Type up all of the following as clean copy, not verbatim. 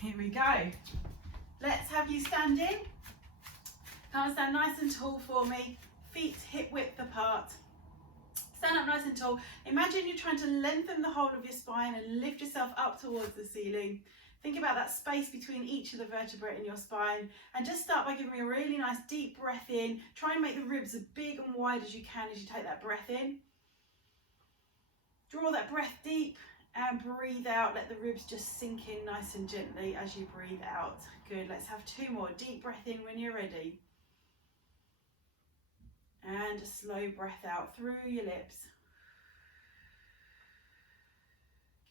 Here we go. Let's have you standing. Come and stand nice and tall for me. Feet hip width apart. Stand up nice and tall. Imagine you're trying to lengthen the whole of your spine and lift yourself up towards the ceiling. Think about that space between each of the vertebrae in your spine, and just start by giving me a really nice deep breath in. Try and make the ribs as big and wide as you can as you take that breath in. Draw that breath deep and breathe out. Let the ribs just sink in nice and gently as you breathe out. Good, let's have two more. Deep breath in when you're ready. And a slow breath out through your lips.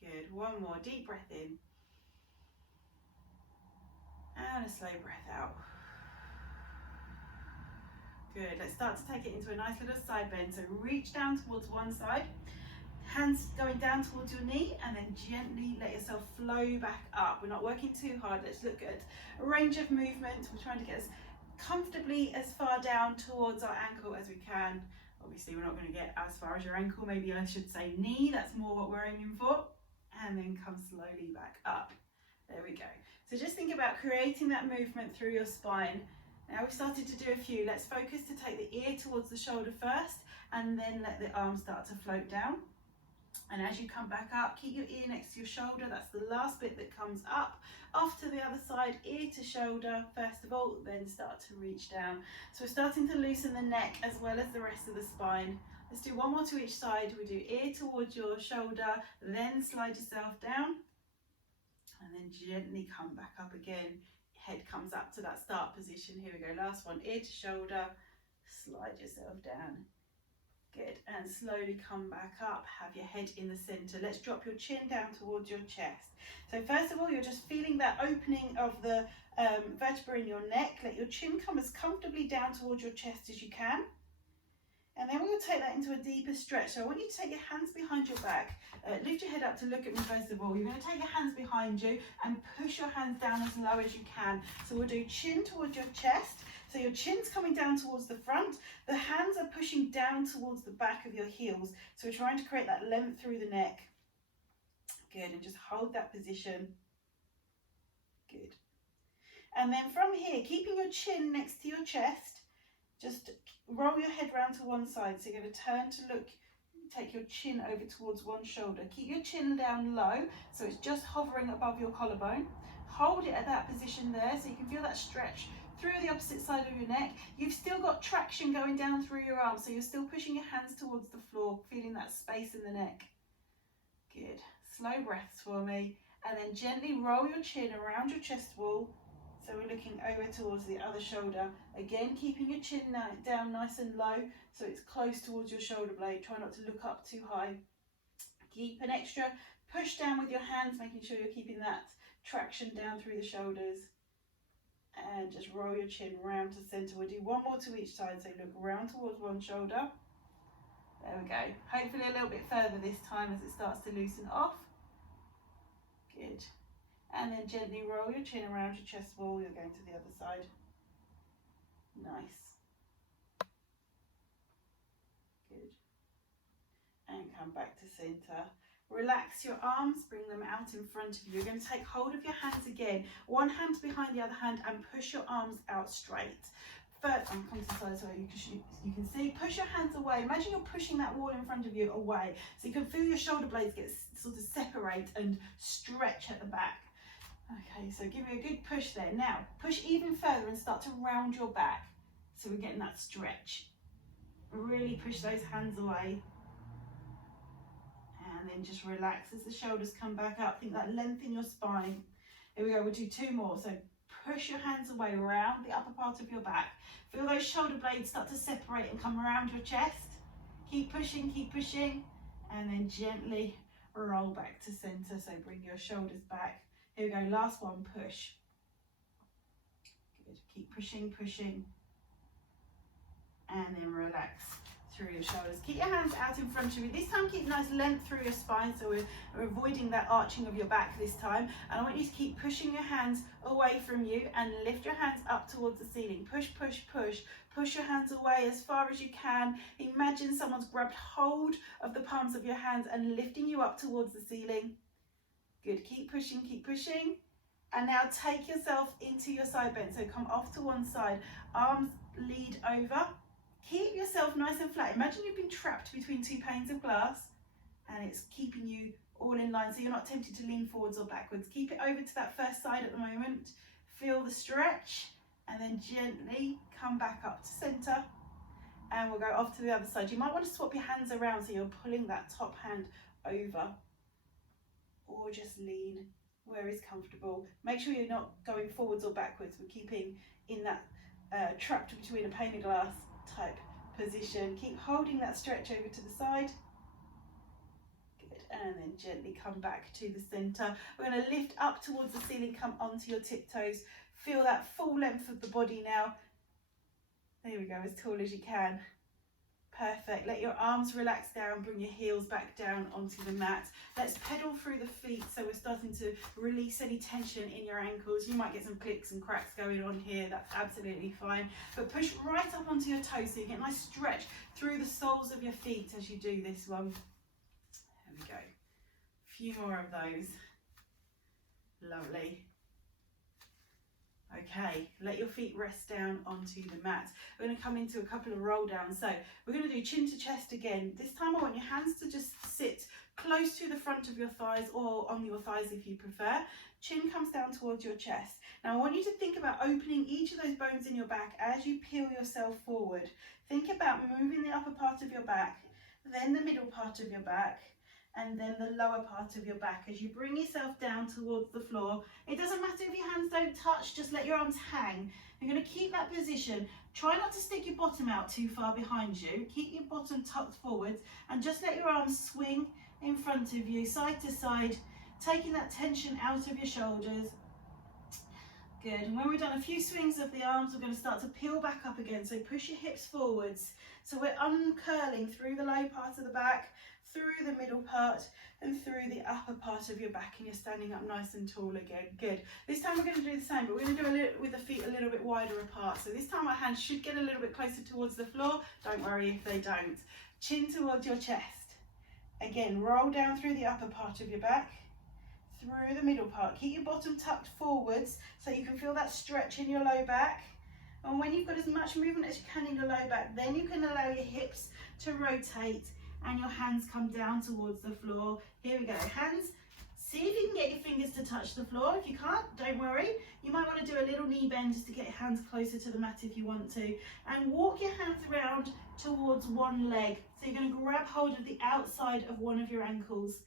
Good, one more. Deep breath in. And a slow breath out. Good, let's start to take it into a nice little side bend. So reach down towards one side, hands going down towards your knee, and then gently let yourself flow back up. We're not working too hard. Let's look at a range of movement. We're trying to get as comfortably as far down towards our ankle as we can. Obviously we're not going to get as far as your ankle, maybe I should say knee, that's more what we're aiming for. And then come slowly back up. There we go. So just think about creating that movement through your spine. Now we've started to do a few. Let's focus to take the ear towards the shoulder first, and then let the arm start to float down. And as you come back up, keep your ear next to your shoulder. That's the last bit that comes up. Off to the other side, ear to shoulder first of all, then start to reach down. So we're starting to loosen the neck as well as the rest of the spine. Let's do one more to each side. We do ear towards your shoulder, then slide yourself down, and then gently come back up again. Head comes up to that start position. Here we go, last one, ear to shoulder, slide yourself down. Good, and slowly come back up, have your head in the center. Let's drop your chin down towards your chest. So first of all, you're just feeling that opening of the vertebra in your neck. Let your chin come as comfortably down towards your chest as you can. And then we're going to take that into a deeper stretch. So I want you to take your hands behind your back. Lift your head up to look at me first of all. You're going to take your hands behind you and push your hands down as low as you can. So we'll do chin towards your chest. So your chin's coming down towards the front. The hands are pushing down towards the back of your heels. So we're trying to create that length through the neck. Good, and just hold that position. Good. And then from here, keeping your chin next to your chest, just roll your head round to one side. So you're going to turn to look, take your chin over towards one shoulder. Keep your chin down low, so it's just hovering above your collarbone. Hold it at that position there, so you can feel that stretch through the opposite side of your neck. You've still got traction going down through your arms, so you're still pushing your hands towards the floor, feeling that space in the neck. Good. Slow breaths for me, and then gently roll your chin around your chest wall. So we're looking over towards the other shoulder. Again, keeping your chin down nice and low, so it's close towards your shoulder blade. Try not to look up too high. Keep an extra push down with your hands, making sure you're keeping that traction down through the shoulders. And just roll your chin round to center. We'll do one more to each side, so look round towards one shoulder. There we go. Hopefully a little bit further this time as it starts to loosen off. Good. And then gently roll your chin around your chest wall. You're going to the other side. Nice. Good. And come back to center. Relax your arms, bring them out in front of you. You're going to take hold of your hands again. One hand behind the other hand and push your arms out straight. First, I'm coming to the side so you can see. Push your hands away. Imagine you're pushing that wall in front of you away. So you can feel your shoulder blades get sort of separate and stretch at the back. Okay, so give me a good push there. Now, push even further and start to round your back. So we're getting that stretch. Really push those hands away. And then just relax as the shoulders come back up. Think that length in your spine. Here we go, we'll do two more. So push your hands away around the upper part of your back. Feel those shoulder blades start to separate and come around your chest. Keep pushing, and then gently roll back to center. So bring your shoulders back. Here we go, last one, push. Good, keep pushing, and then relax through your shoulders. Keep your hands out in front of you. This time keep nice length through your spine, so we're avoiding that arching of your back this time. And I want you to keep pushing your hands away from you and lift your hands up towards the ceiling. Push. Push your hands away as far as you can. Imagine someone's grabbed hold of the palms of your hands and lifting you up towards the ceiling. Good, keep pushing. And now take yourself into your side bend. So come off to one side, arms lead over. Keep yourself nice and flat. Imagine you've been trapped between two panes of glass and it's keeping you all in line, so you're not tempted to lean forwards or backwards. Keep it over to that first side at the moment. Feel the stretch and then gently come back up to center, and we'll go off to the other side. You might want to swap your hands around so you're pulling that top hand over, or just lean where is comfortable. Make sure you're not going forwards or backwards. We're keeping in that trapped between a pane of glass type position. Keep holding that stretch over to the side. Good, and then gently come back to the center. We're going to lift up towards the ceiling, come onto your tiptoes. Feel that full length of the body now. There we go, as tall as you can. Perfect. Let your arms relax down, bring your heels back down onto the mat. Let's pedal through the feet, so we're starting to release any tension in your ankles. You might get some clicks and cracks going on here, that's absolutely fine. But push right up onto your toes so you get a nice stretch through the soles of your feet as you do this one. There we go. A few more of those. Lovely. Okay, let your feet rest down onto the mat. We're going to come into a couple of roll downs. So we're going to do chin to chest again. This time I want your hands to just sit close to the front of your thighs, or on your thighs if you prefer. Chin comes down towards your chest. Now I want you to think about opening each of those bones in your back as you peel yourself forward. Think about moving the upper part of your back, then the middle part of your back, and then the lower part of your back as you bring yourself down towards the floor. It doesn't matter if your hands don't touch, just let your arms hang. You're going to keep that position. Try not to stick your bottom out too far behind you. Keep your bottom tucked forwards and just let your arms swing in front of you, side to side, taking that tension out of your shoulders. Good, and when we've done a few swings of the arms, we're going to start to peel back up again. So push your hips forwards. So we're uncurling through the low part of the back, through the middle part, and through the upper part of your back, and you're standing up nice and tall again. Good. This time we're going to do the same, but we're going to do it with the feet a little bit wider apart. So this time our hands should get a little bit closer towards the floor. Don't worry if they don't. Chin towards your chest. Again, roll down through the upper part of your back, through the middle part. Keep your bottom tucked forwards so you can feel that stretch in your low back. And when you've got as much movement as you can in your low back, then you can allow your hips to rotate and your hands come down towards the floor. Here we go. Hands, see if you can get your fingers to touch the floor. If you can't, don't worry. You might want to do a little knee bend just to get your hands closer to the mat if you want to. And walk your hands around towards one leg. So you're going to grab hold of the outside of one of your ankles.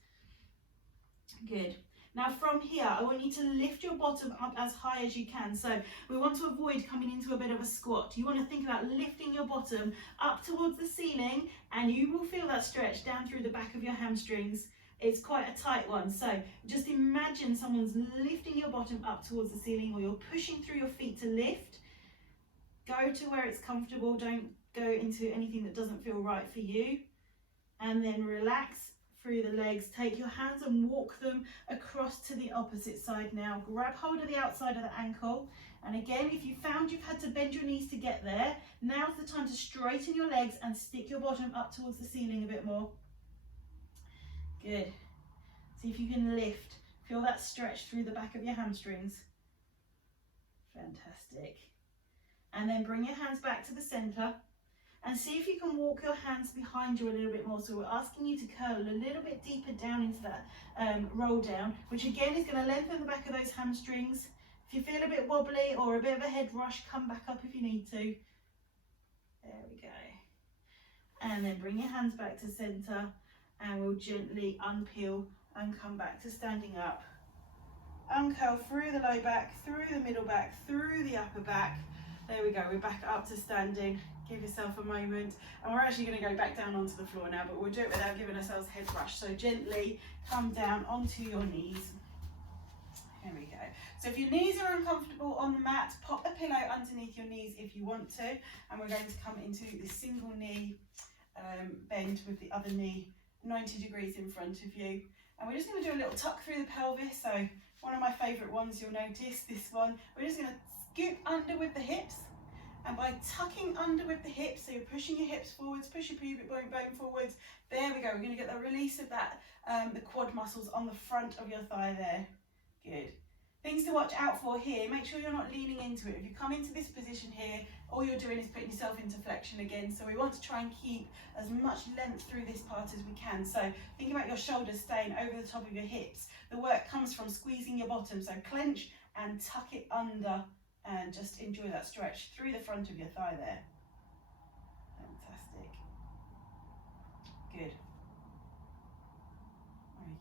Good. Now from here, I want you to lift your bottom up as high as you can. So we want to avoid coming into a bit of a squat. You want to think about lifting your bottom up towards the ceiling, and you will feel that stretch down through the back of your hamstrings. It's quite a tight one. So just imagine someone's lifting your bottom up towards the ceiling, or you're pushing through your feet to lift. Go to where it's comfortable. Don't go into anything that doesn't feel right for you. And then relax through the legs. Take your hands and walk them across to the opposite side now. Grab hold of the outside of the ankle. And again, if you found you've had to bend your knees to get there, now's the time to straighten your legs and stick your bottom up towards the ceiling a bit more. Good. See if you can lift. Feel that stretch through the back of your hamstrings. Fantastic. And then bring your hands back to the center. And see if you can walk your hands behind you a little bit more. So we're asking you to curl a little bit deeper down into that roll down, which again is going to lengthen the back of those hamstrings. If you feel a bit wobbly or a bit of a head rush, come back up if you need to. There we go. And then bring your hands back to center, and we'll gently unpeel and come back to standing up. Uncurl through the low back, through the middle back, through the upper back. There we go, we're back up to standing. Give yourself a moment, and we're actually going to go back down onto the floor now, but we'll do it without giving ourselves head rush. So gently come down onto your knees. Here we go. So if your knees are uncomfortable on the mat, pop a pillow underneath your knees if you want to, and we're going to come into the single knee bend with the other knee 90 degrees in front of you. And we're just going to do a little tuck through the pelvis. So one of my favourite ones, you'll notice this one. We're just going to scoop under with the hips. And by tucking under with the hips, so you're pushing your hips forwards, push your pubic bone forwards. There we go. We're going to get the release of that, the quad muscles on the front of your thigh there. Good. Things to watch out for here, make sure you're not leaning into it. If you come into this position here, all you're doing is putting yourself into flexion again. So we want to try and keep as much length through this part as we can. So think about your shoulders staying over the top of your hips. The work comes from squeezing your bottom. So clench and tuck it under and just enjoy that stretch through the front of your thigh there. Fantastic. Good.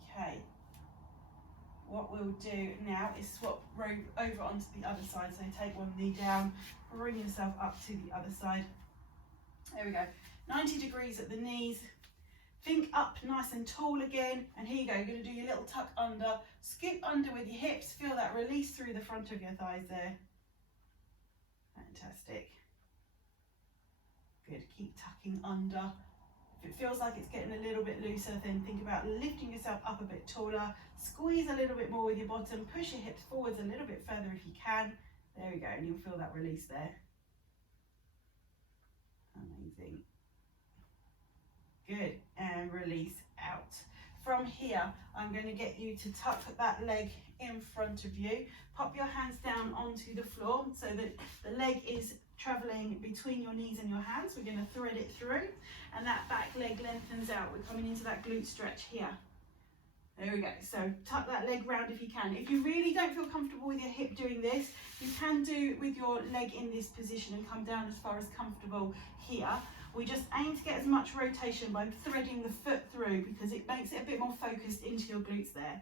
Okay. What we'll do now is swap rope over onto the other side. So take one knee down, bring yourself up to the other side. There we go. 90 degrees at the knees. Think up nice and tall again. And here you go. You're going to do your little tuck under. Scoop under with your hips. Feel that release through the front of your thighs there. Fantastic. Good. Keep tucking under. If it feels like it's getting a little bit looser, then think about lifting yourself up a bit taller. Squeeze a little bit more with your bottom. Push your hips forwards a little bit further if you can. There we go, and you'll feel that release there. Amazing. Good, and release out. From here, I'm going to get you to tuck that leg in front of you. Pop your hands down onto the floor so that the leg is traveling between your knees and your hands. We're going to thread it through, and that back leg lengthens out. We're coming into that glute stretch here. There we go. So tuck that leg round if you can. If you really don't feel comfortable with your hip doing this, you can do with your leg in this position and come down as far as comfortable here. We just aim to get as much rotation by threading the foot through, because it makes it a bit more focused into your glutes there.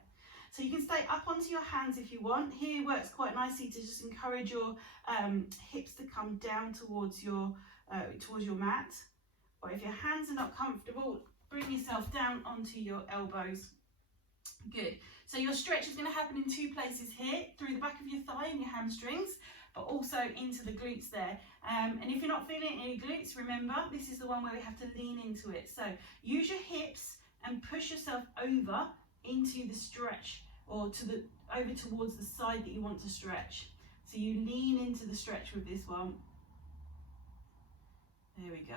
So you can stay up onto your hands if you want. Here works quite nicely to just encourage your hips to come down towards your mat. Or if your hands are not comfortable, bring yourself down onto your elbows. Good. So your stretch is going to happen in two places here, through the back of your thigh and your hamstrings, but also into the glutes there. And if you're not feeling any glutes, remember, this is the one where we have to lean into it. So use your hips and push yourself over into the stretch, or over towards the side that you want to stretch. So you lean into the stretch with this one. There we go.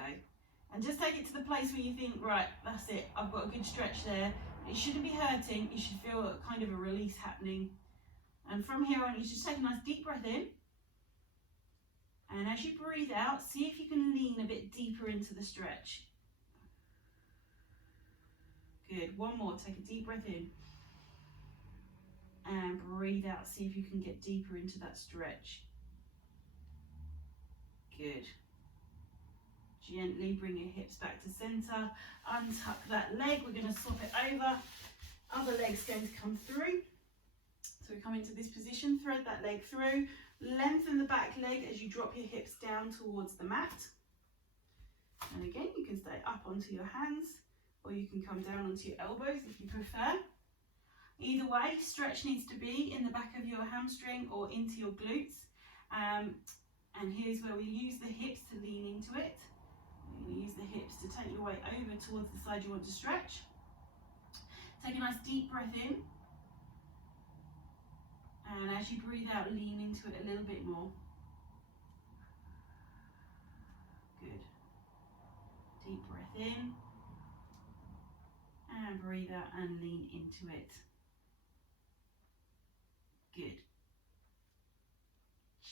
And just take it to the place where you think, right, that's it, I've got a good stretch there. It shouldn't be hurting, you should feel a kind of a release happening. And from here on, you just take a nice deep breath in. And as you breathe out, see if you can lean a bit deeper into the stretch. Good, one more, take a deep breath in. And breathe out, see if you can get deeper into that stretch. Good. Gently bring your hips back to center, untuck that leg, we're going to swap it over, other leg's going to come through. So we come into this position, thread that leg through, lengthen the back leg as you drop your hips down towards the mat. And again, you can stay up onto your hands, or you can come down onto your elbows if you prefer. Either way, stretch needs to be in the back of your hamstring or into your glutes. And here's where we use the hips to lean into it. You're going to use the hips to take your way over towards the side you want to stretch. Take a nice deep breath in. And as you breathe out, lean into it a little bit more. Good. Deep breath in. And breathe out and lean into it. Good.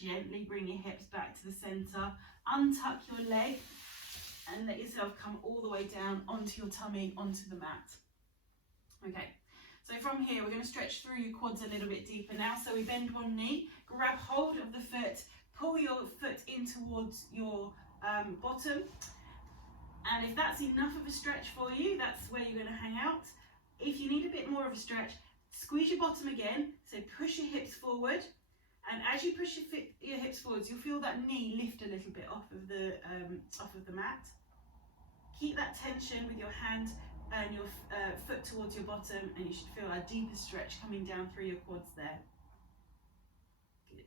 Gently bring your hips back to the center. Untuck your leg and let yourself come all the way down onto your tummy, onto the mat. Okay, so from here we're going to stretch through your quads a little bit deeper now. So we bend one knee, grab hold of the foot, pull your foot in towards your bottom. And if that's enough of a stretch for you, that's where you're going to hang out. If you need a bit more of a stretch, squeeze your bottom again, so push your hips forward. And as you push your hips forwards, you'll feel that knee lift a little bit off of the mat. Keep that tension with your hand and your foot towards your bottom, and you should feel a deeper stretch coming down through your quads there. Good.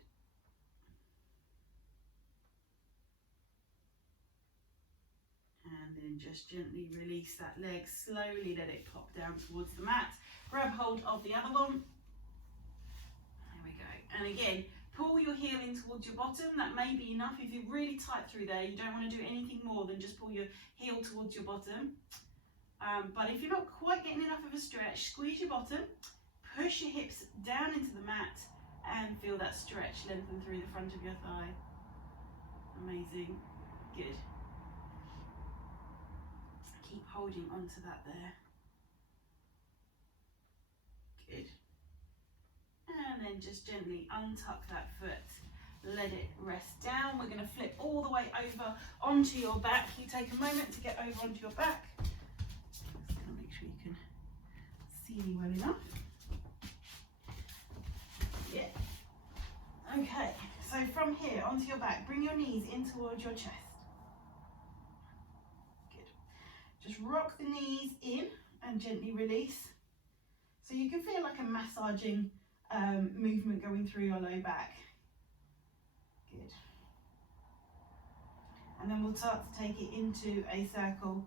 And then just gently release that leg, slowly let it pop down towards the mat. Grab hold of the other one. There we go. And again, pull your heel in towards your bottom. That may be enough. If you're really tight through there, you don't want to do anything more than just pull your heel towards your bottom. But if you're not quite getting enough of a stretch, squeeze your bottom, push your hips down into the mat, And feel that stretch lengthen through the front of your thigh. Amazing. Good. Keep holding onto that there. Good. And then just gently untuck that foot. Let it rest down. We're going to flip all the way over onto your back. You take a moment to get over onto your back. Just going to make sure you can see me well enough. Yeah. Okay, so from here onto your back, bring your knees in towards your chest. Good. Just rock the knees in and gently release. So you can feel like a massaging movement going through your low back. Good. And then we'll start to take it into a circle.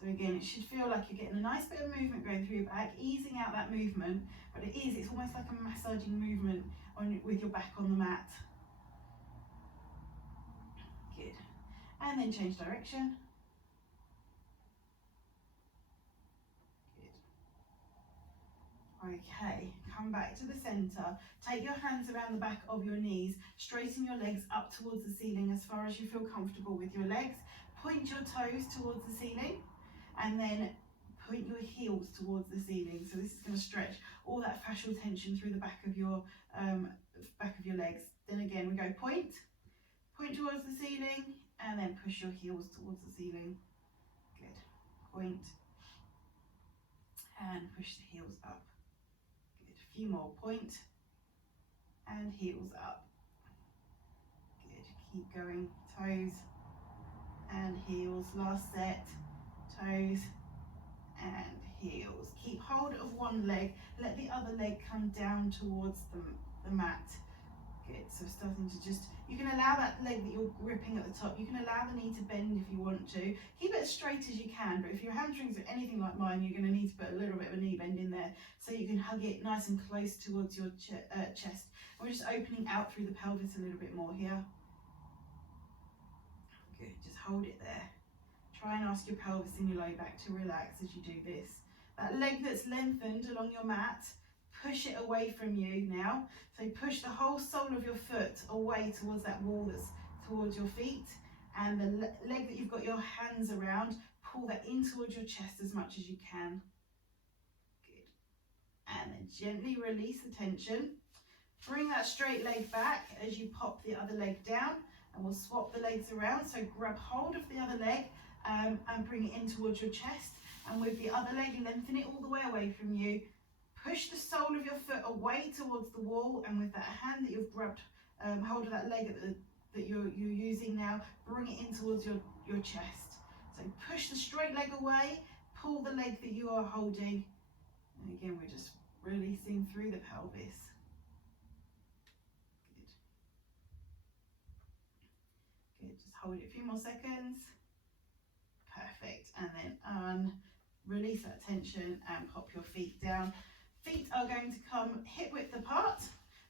So again, it should feel like you're getting a nice bit of movement going through your back, easing out that movement, but it's almost like a massaging movement with your back on the mat. Good. And then change direction. Good. Okay, come back to the center. Take your hands around the back of your knees, straighten your legs up towards the ceiling as far as you feel comfortable with your legs. Point your toes towards the ceiling, and then point your heels towards the ceiling. So this is going to stretch all that fascial tension through the back of your legs. Then again, we go point towards the ceiling, and then push your heels towards the ceiling. Good. Point and push the heels up. Good. A few more. Point and heels up. Good. Keep going. Toes and heels. Last set. Toes and heels. Keep hold of one leg. Let the other leg come down towards the mat. Good. So starting to just, you can allow that leg that you're gripping at the top, you can allow the knee to bend if you want to. Keep it as straight as you can, but if your hamstrings are anything like mine, you're going to need to put a little bit of a knee bend in there so you can hug it nice and close towards your chest. And we're just opening out through the pelvis a little bit more here. Good. Just hold it there. Try and ask your pelvis and your low back to relax as you do this. That leg that's lengthened along your mat, push it away from you now. So push the whole sole of your foot away towards that wall that's towards your feet. And the leg that you've got your hands around, pull that in towards your chest as much as you can. Good. And then gently release the tension. Bring that straight leg back as you pop the other leg down. And we'll swap the legs around. So grab hold of the other leg and bring it in towards your chest. And with the other leg, lengthen it all the way away from you. Push the sole of your foot away towards the wall, and with that hand that you've grabbed hold of that leg that you're using now, bring it in towards your chest. So push the straight leg away, pull the leg that you are holding, and again we're just releasing through the pelvis. Good. Good, just hold it a few more seconds. Perfect, and then release that tension and pop your feet down. Feet are going to come hip width apart.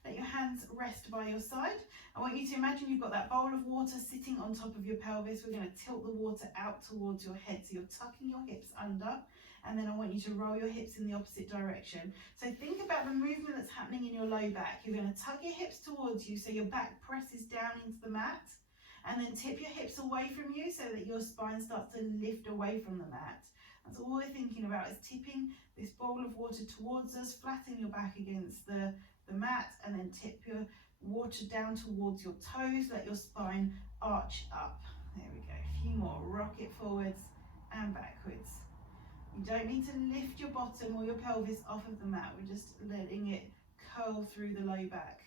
Let your hands rest by your side. I want you to imagine you've got that bowl of water sitting on top of your pelvis. We're going to tilt the water out towards your head. So you're tucking your hips under, and then I want you to roll your hips in the opposite direction. So think about the movement that's happening in your low back. You're going to tuck your hips towards you so your back presses down into the mat, and then tip your hips away from you so that your spine starts to lift away from the mat. That's all we're thinking about, is tipping this bowl of water towards us, flatten your back against the mat, and then tip your water down towards your toes, let your spine arch up. There we go, a few more, rock it forwards and backwards. You don't need to lift your bottom or your pelvis off of the mat, we're just letting it curl through the low back.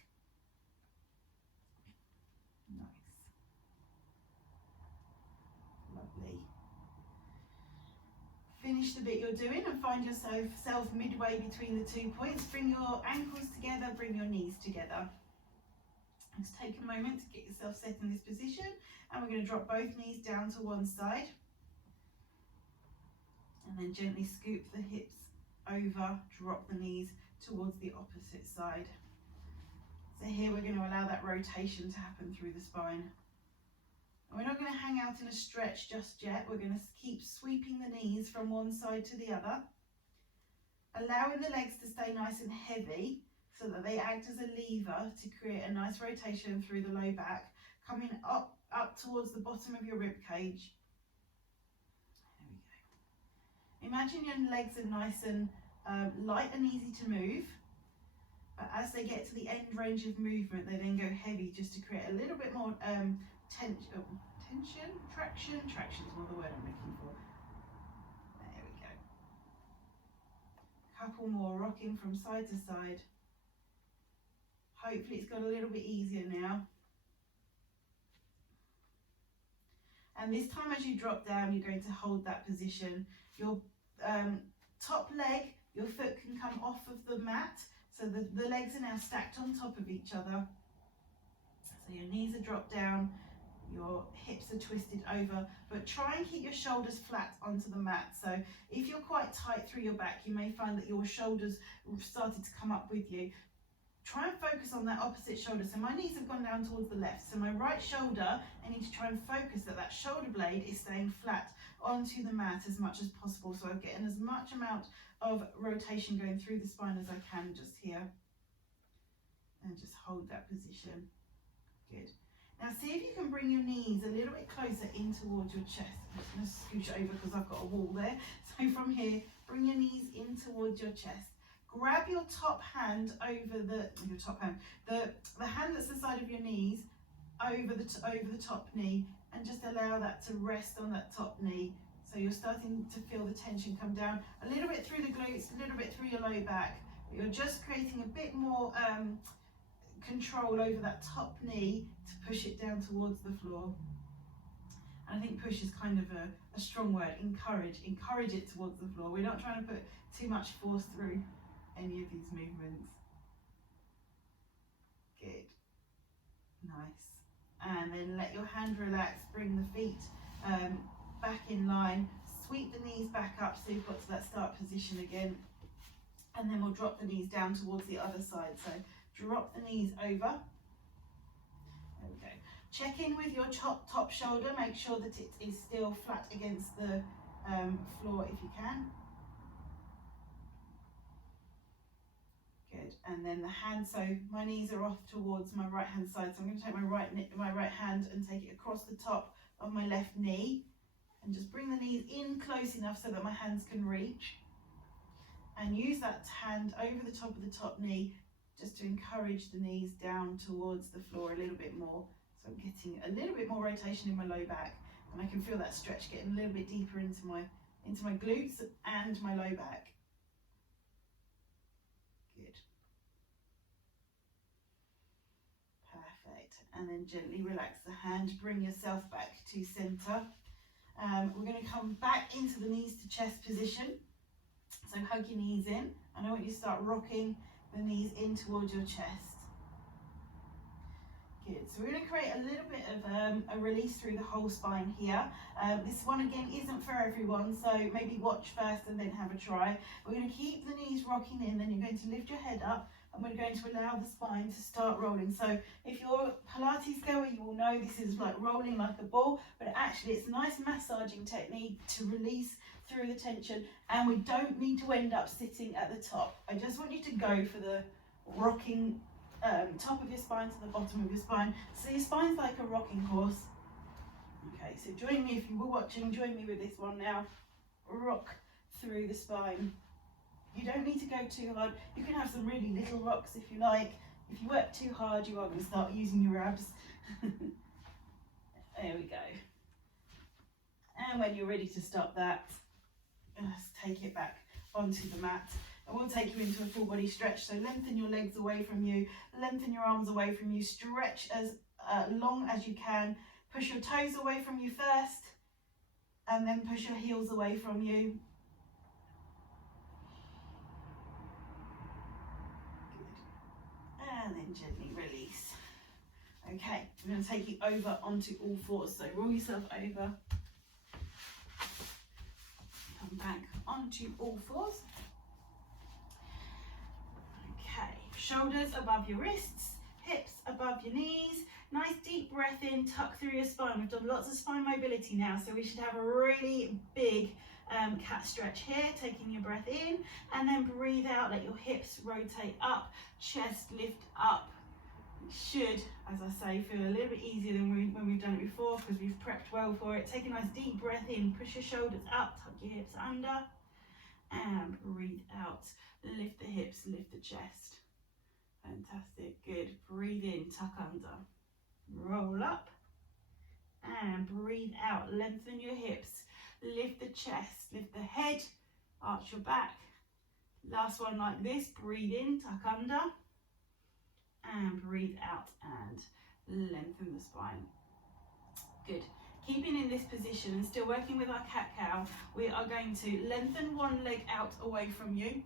Nice. Lovely. Finish the bit you're doing and find yourself midway between the 2 points. Bring your ankles together, bring your knees together. Just take a moment to get yourself set in this position, and we're going to drop both knees down to one side. And then gently scoop the hips over, drop the knees towards the opposite side. So here we're going to allow that rotation to happen through the spine. And we're not going to hang out in a stretch just yet. We're going to keep sweeping the knees from one side to the other, allowing the legs to stay nice and heavy, so that they act as a lever to create a nice rotation through the low back, coming up towards the bottom of your rib cage. There we go. Imagine your legs are nice and light and easy to move, but as they get to the end range of movement, they then go heavy just to create a little bit more traction's not the word I'm looking for. There we go. Couple more, rocking from side to side. Hopefully it's got a little bit easier now. And this time as you drop down, you're going to hold that position. Your top leg, your foot can come off of the mat, so the legs are now stacked on top of each other. So your knees are dropped down, your hips are twisted over, but try and keep your shoulders flat onto the mat. So if you're quite tight through your back, you may find that your shoulders have started to come up with you. Try and focus on that opposite shoulder. So my knees have gone down towards the left. So my right shoulder, I need to try and focus that that shoulder blade is staying flat onto the mat as much as possible. So I'm getting as much amount of rotation going through the spine as I can just here. And just hold that position. Good. Now see if you can bring your knees a little bit closer in towards your chest. I'm just going to scooch over because I've got a wall there. So from here, bring your knees in towards your chest. Grab your top hand over the hand that's the side of your knees over the top knee, and just allow that to rest on that top knee. So you're starting to feel the tension come down a little bit through the glutes, a little bit through your low back. But you're just creating a bit more control over that top knee to push it down towards the floor. And I think push is kind of a strong word. Encourage it towards the floor. We're not trying to put too much force through any of these movements. Good. Nice. And then let your hand relax, bring the feet back in line, sweep the knees back up so you've got to that start position again, and then we'll drop the knees down towards the other side. So drop the knees over. There we go. Check in with your top shoulder, make sure that it is still flat against the floor if you can. Good. And then the hand, so my knees are off towards my right hand side, so I'm going to take my right hand and take it across the top of my left knee, and just bring the knees in close enough so that my hands can reach, and use that hand over the top of the top knee just to encourage the knees down towards the floor a little bit more. So I'm getting a little bit more rotation in my low back, and I can feel that stretch getting a little bit deeper into my glutes and my low back. Good. Perfect. And then gently relax the hand, bring yourself back to center. We're going to come back into the knees to chest position. So hug your knees in, and I want you to start rocking the knees in towards your chest. Good. So we're going to create a little bit of a release through the whole spine here. This one again isn't for everyone, so maybe watch first and then have a try. We're going to keep the knees rocking in, then you're going to lift your head up, and we're going to allow the spine to start rolling. So if you're a Pilates goer, you will know this is like rolling like a ball, but actually it's a nice massaging technique to release through the tension, and we don't need to end up sitting at the top. I just want you to go for the rocking top of your spine to the bottom of your spine. So your spine's like a rocking horse. Okay, so join me if you were watching, join me with this one now. Rock through the spine. You don't need to go too hard. You can have some really little rocks if you like. If you work too hard, you are going to start using your abs. There we go. And when you're ready to stop that, just take it back onto the mat. And we'll take you into a full body stretch. So lengthen your legs away from you, lengthen your arms away from you, stretch as long as you can. Push your toes away from you first, and then push your heels away from you. Good. And then gently release. Okay, I'm going to take you over onto all fours. So roll yourself over. Come back onto all fours. Okay, shoulders above your wrists, hips above above your knees. Nice deep breath in, tuck through your spine. We've done lots of spine mobility now, so we should have a really big cat stretch here. Taking your breath in and then breathe out, let your hips rotate up, chest lift up. It should, as I say, feel a little bit easier than when we've done it before because we've prepped well for it. Take a nice deep breath in, push your shoulders up, tuck your hips under, and breathe out. Lift the hips, lift the chest. Fantastic, good. Breathe in, tuck under, roll up, and breathe out. Lengthen your hips, lift the chest, lift the head, arch your back. Last one like this. Breathe in, tuck under, and breathe out and lengthen the spine. Good. Keeping in this position and still working with our cat-cow, we are going to lengthen one leg out away from you,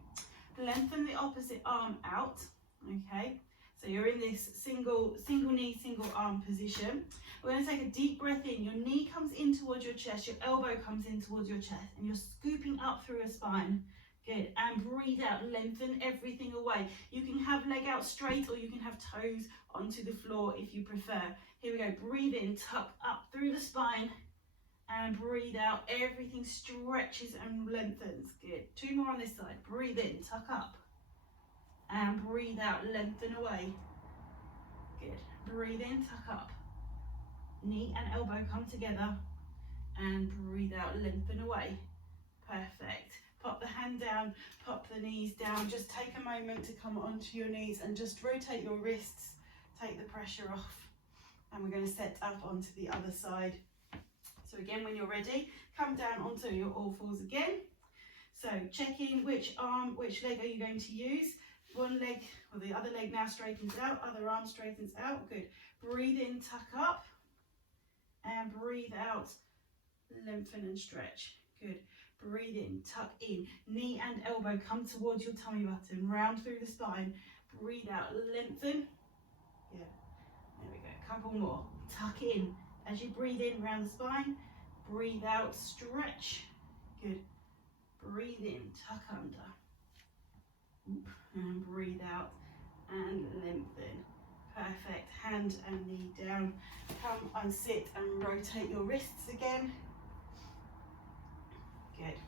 lengthen the opposite arm out, okay? So you're in this single knee, single arm position. We're going to take a deep breath in. Your knee comes in towards your chest, your elbow comes in towards your chest, and you're scooping up through your spine. Good. And breathe out, lengthen everything away. You can have leg out straight or you can have toes onto the floor if you prefer. Here we go. Breathe in, tuck up through the spine, and breathe out. Everything stretches and lengthens. Good. Two more on this side. Breathe in, tuck up, and breathe out, lengthen away. Good. Breathe in, tuck up. Knee and elbow come together, and breathe out, lengthen away. Perfect. Pop the hand down, pop the knees down. Just take a moment to come onto your knees and just rotate your wrists, take the pressure off. And we're going to set up onto the other side. So again, when you're ready, come down onto your all fours again. So checking which leg are you going to use? One leg, or the other leg now straightens out, other arm straightens out. Good. Breathe in, tuck up, and breathe out, lengthen and stretch. Good. Breathe in, tuck in, knee and elbow come towards your tummy button, round through the spine. Breathe out, lengthen. Yeah, there we go, a couple more. Tuck in, as you breathe in, round the spine. Breathe out, stretch. Good. Breathe in, tuck under. And breathe out and lengthen. Perfect. Hand and knee down. Come and sit and rotate your wrists again. Good.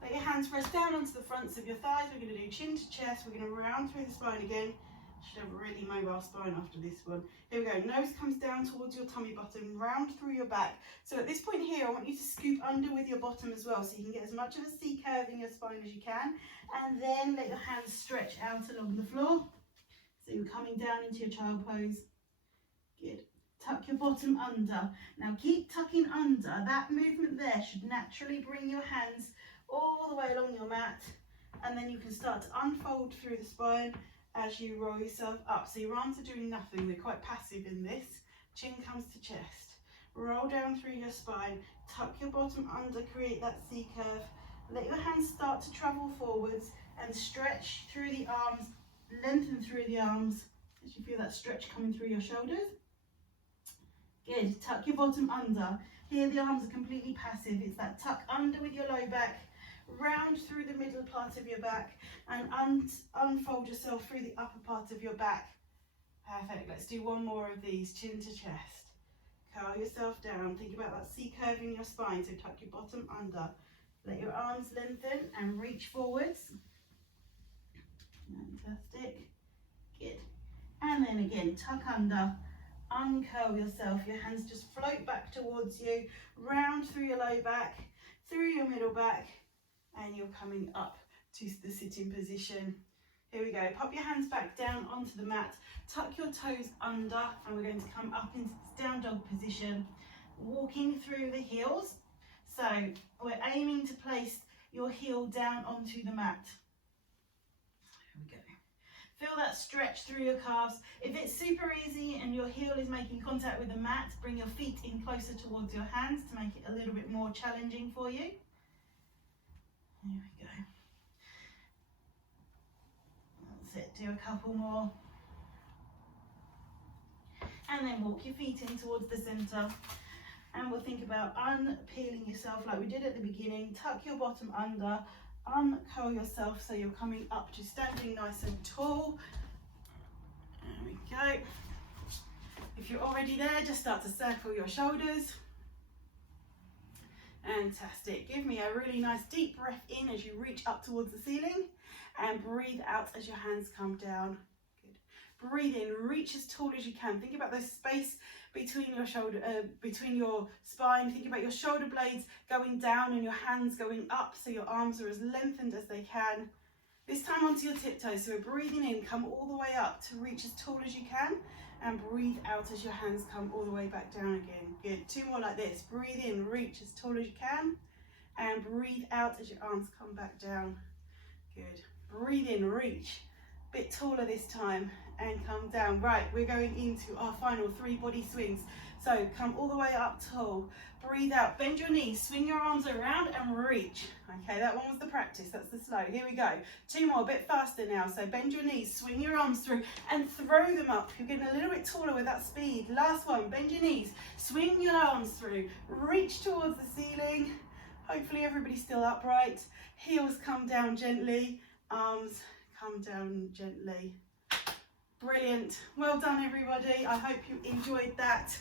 Let your hands press down onto the fronts of your thighs. We're going to do chin to chest. We're going to round through the spine again. Should have a really mobile spine after this one. Here we go. Nose comes down towards your tummy button, round through your back. So at this point here, I want you to scoop under with your bottom as well, so you can get as much of a C curve in your spine as you can. And then let your hands stretch out along the floor. So you're coming down into your child pose. Good. Tuck your bottom under. Now keep tucking under. That movement there should naturally bring your hands all the way along your mat, and then you can start to unfold through the spine as you roll yourself up. So your arms are doing nothing, they're quite passive in this. Chin comes to chest. Roll down through your spine, tuck your bottom under, create that C curve. Let your hands start to travel forwards and stretch through the arms, lengthen through the arms as you feel that stretch coming through your shoulders. Good. Tuck your bottom under. Here the arms are completely passive. It's that tuck under with your low back, round through the middle part of your back, and unfold yourself through the upper part of your back. Perfect. Let's do one more of these. Chin to chest. Curl yourself down. Think about that C curve in your spine. So tuck your bottom under. Let your arms lengthen and reach forwards. Fantastic. Good. And then again, tuck under. Uncurl yourself, your hands just float back towards you, round through your low back, through your middle back, and you're coming up to the sitting position. Here we go, pop your hands back down onto the mat, tuck your toes under, and we're going to come up into this down dog position, walking through the heels. So we're aiming to place your heel down onto the mat. Here we go. Feel that stretch through your calves. If it's super easy and your heel is making contact with the mat, bring your feet in closer towards your hands to make it a little bit more challenging for you. Here we go. That's it, do a couple more. And then walk your feet in towards the center. And we'll think about unpeeling yourself like we did at the beginning. Tuck your bottom under. Uncurl yourself so you're coming up to standing nice and tall. There we go. If you're already there, just start to circle your shoulders. Fantastic. Give me a really nice deep breath in as you reach up towards the ceiling, and breathe out as your hands come down. Good. Breathe in, reach as tall as you can. Think about the space between your shoulder, between your spine. Think about your shoulder blades going down and your hands going up, so your arms are as lengthened as they can. This time onto your tiptoes. So we're breathing in, come all the way up to reach as tall as you can, and breathe out as your hands come all the way back down again. Good. 2 more like this. Breathe in, reach as tall as you can, and breathe out as your arms come back down. Good. Breathe in, reach. Bit taller this time, and come down. Right, we're going into our final 3 body swings. So come all the way up tall. Breathe out, bend your knees, swing your arms around and reach. Okay, that one was the practice, that's the slow. Here we go. 2 more, a bit faster now. So bend your knees, swing your arms through and throw them up. You're getting a little bit taller with that speed. Last one, bend your knees, swing your arms through, reach towards the ceiling. Hopefully everybody's still upright. Heels come down gently, arms come down gently. Brilliant. Well done, everybody. I hope you enjoyed that.